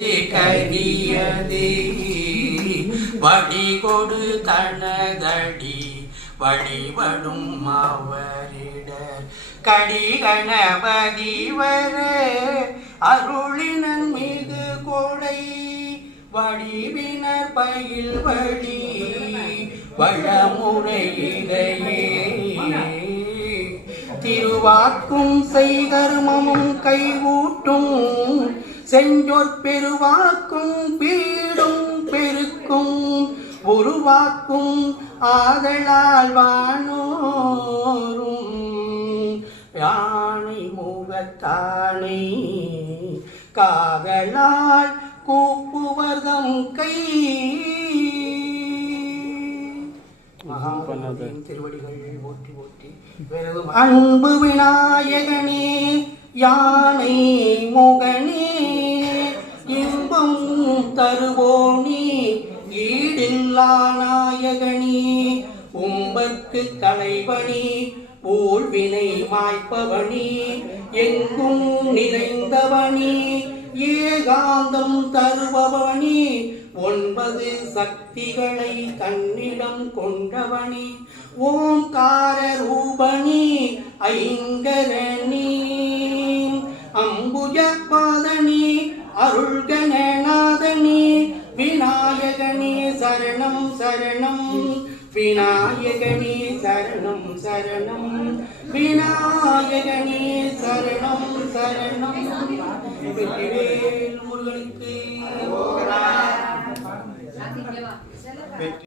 கரியதே வடிகொடு தனதடி வழிபடும் அவரிடர் கடி கணபதி வர அருளினன் மிகு கொடை வடிவினர் பயில் வழி வளமுறையிடையே திருவாக்கும் செய்கர்மமும் கைகூட்டும் செஞ்சொற் பெருவாக்கும் பீடும் பெருக்கும் உருவாக்கும் ஆதலால் வானோரும் யானை முகத்தானை காதலால் கூப்புவர்தம் கை திருவடிகள் போற்றி போற்றி. அன்பு விநாயகனே யானை முகனே இன்பம் தருவோனி ஈடில்லா நாயகனே உம்பற்கு களைவனி ஊழ்வினை மாய்ப்பவனி எங்கும் நிறைந்தவனி ஏகாந்தம் தருபவனி 9 சக்திகளை தன்னிடம் கொண்டவனி ஓம்கார ரூபனி ஐங்கரணி அம்புஜ பாதனி அருள்கணநாதனி விநாயகனே சரணம் சரணம் விநாயகனே சரணம் சரணம் விநாயகனே சரணம் சரணம். முருகனுக்கு